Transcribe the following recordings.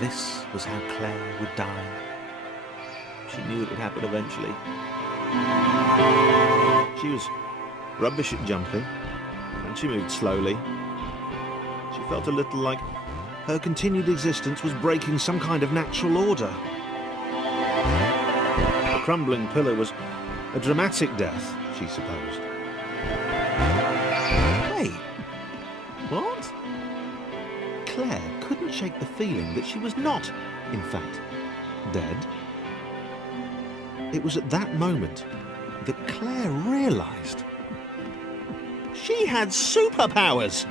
This was how Claire would die. She knew it would happen eventually. She was rubbish at jumping, and she moved slowly. She felt a little like her continued existence was breaking some kind of natural order. The crumbling pillar was a dramatic death, she supposed. Wait, what? Claire couldn't shake the feeling that she was not, in fact, dead. It was at that moment that Claire realised she had superpowers.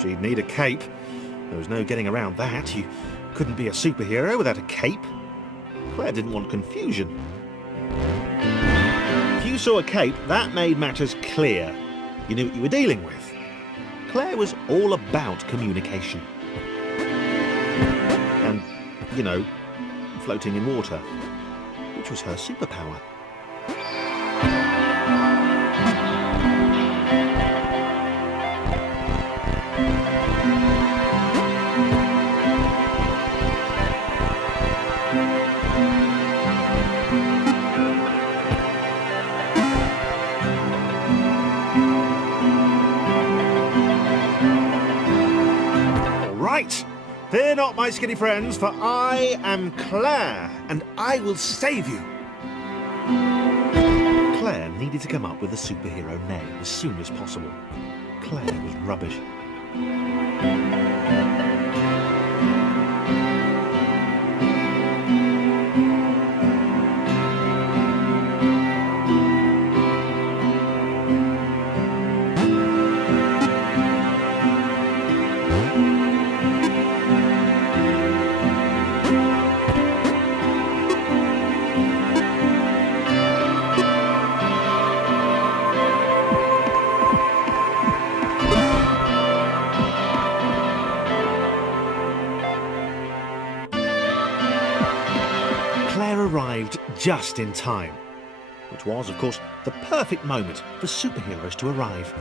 She'd need a cape. There was no getting around that. You couldn't be a superhero without a cape. Claire didn't want confusion. If you saw a cape, that made matters clear. You knew what you were dealing with. Claire was all about communication. And, you know, floating in water, which was her superpower. Fear not, my skinny friends, for I am Claire, and I will save you. Claire needed to come up with a superhero name as soon as possible. Claire was rubbish. Claire arrived just in time, which was, of course, the perfect moment for superheroes to arrive.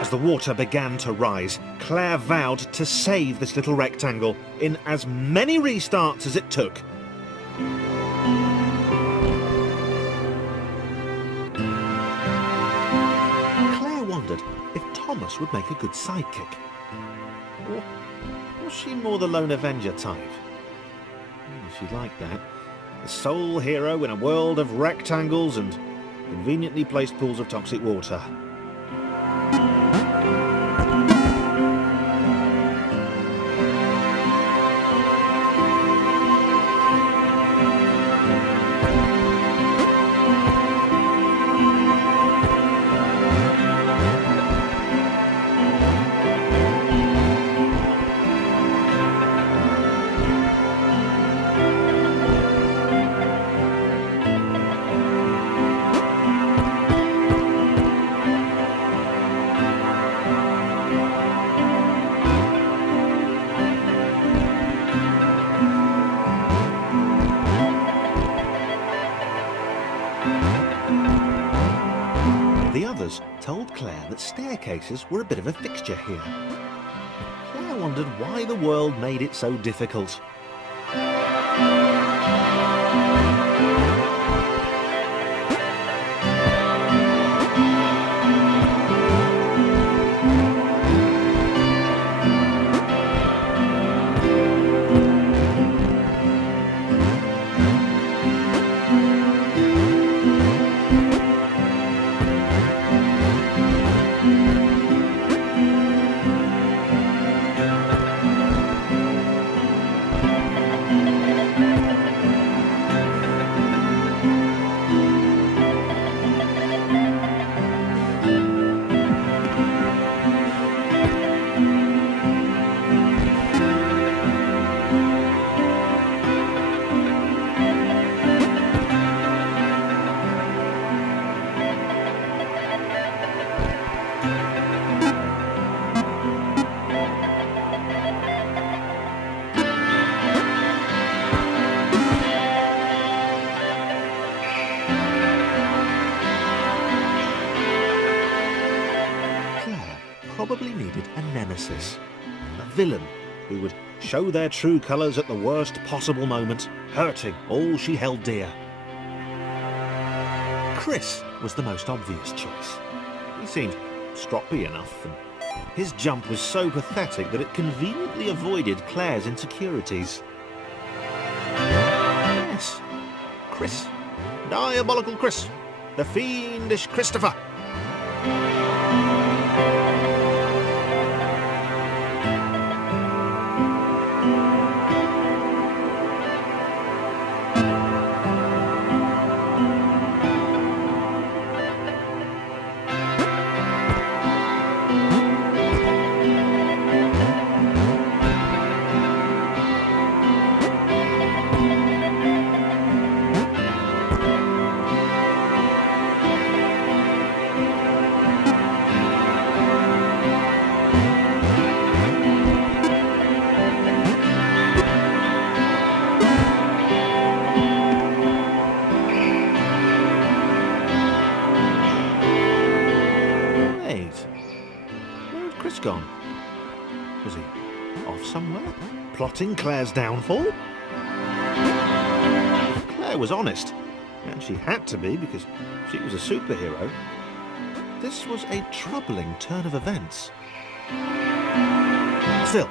As the water began to rise, Claire vowed to save this little rectangle in as many restarts as it took. Claire wondered if Thomas would make a good sidekick. Or was she more the lone Avenger type? She liked that. The sole hero in a world of rectangles and conveniently placed pools of toxic water. The others told Claire that staircases were a bit of a fixture here. Claire wondered why the world made it so difficult. needed a nemesis. A villain who would show their true colours at the worst possible moment, hurting all she held dear. Chris was the most obvious choice. He seemed stroppy enough, and his jump was so pathetic that it conveniently avoided Claire's insecurities. Yes, Chris. Diabolical Chris. The fiendish Christopher. Gone? Was he off somewhere, plotting Claire's downfall? Claire was honest, and she had to be because she was a superhero. This was a troubling turn of events. Still,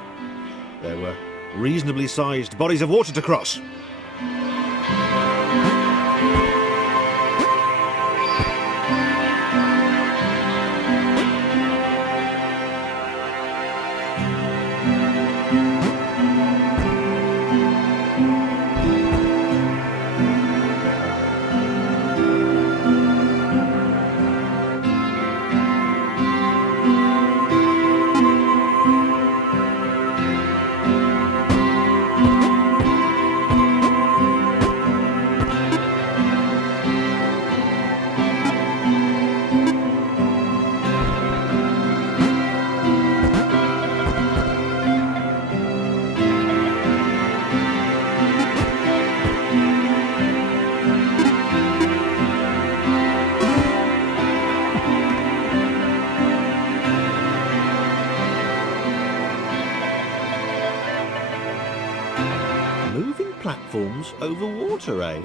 there were reasonably sized bodies of water to cross. Platforms over water, eh?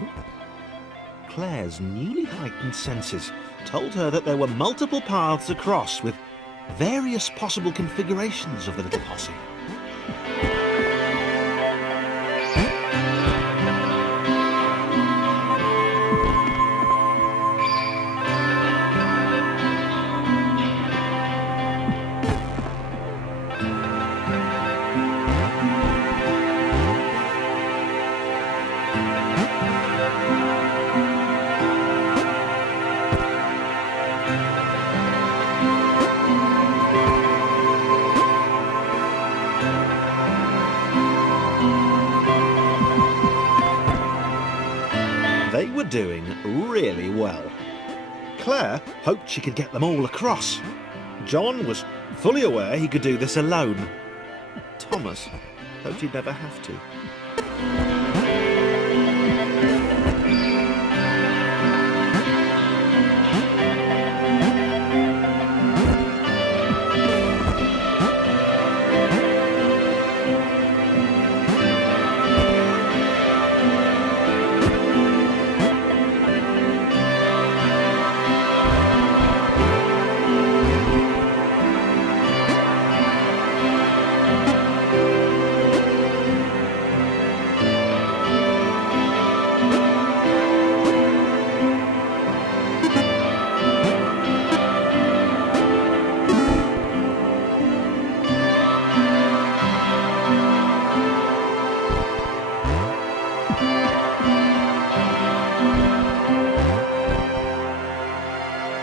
Claire's newly heightened senses told her that there were multiple paths across with various possible configurations of the little posse. They were doing really well. Claire hoped she could get them all across. John was fully aware he could do this alone. Thomas hoped he'd never have to.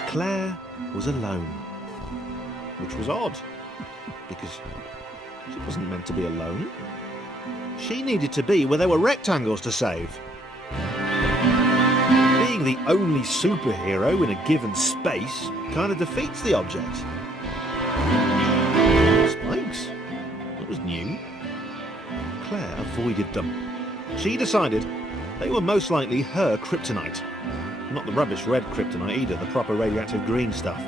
Claire was alone, which was odd, because she wasn't meant to be alone. She needed to be where there were rectangles to save. Being the only superhero in a given space kind of defeats the object. Spikes? That was new. Claire avoided them. She decided they were most likely her kryptonite. Not the rubbish red kryptonite either, the proper radioactive green stuff.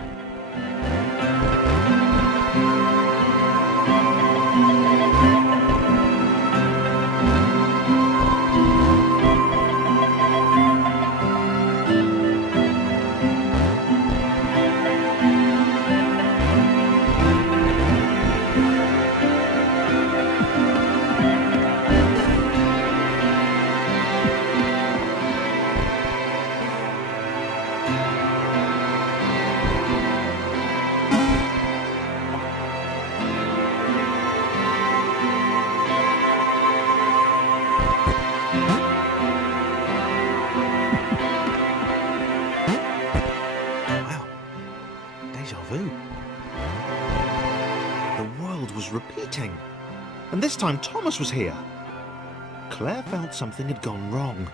meeting. And this time Thomas was here. Claire felt something had gone wrong.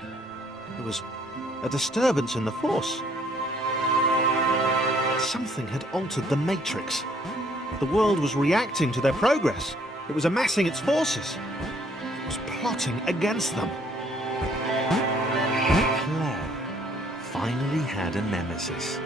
There was a disturbance in the force. Something had altered the matrix. The world was reacting to their progress. It was amassing its forces. It was plotting against them. Claire finally had a nemesis.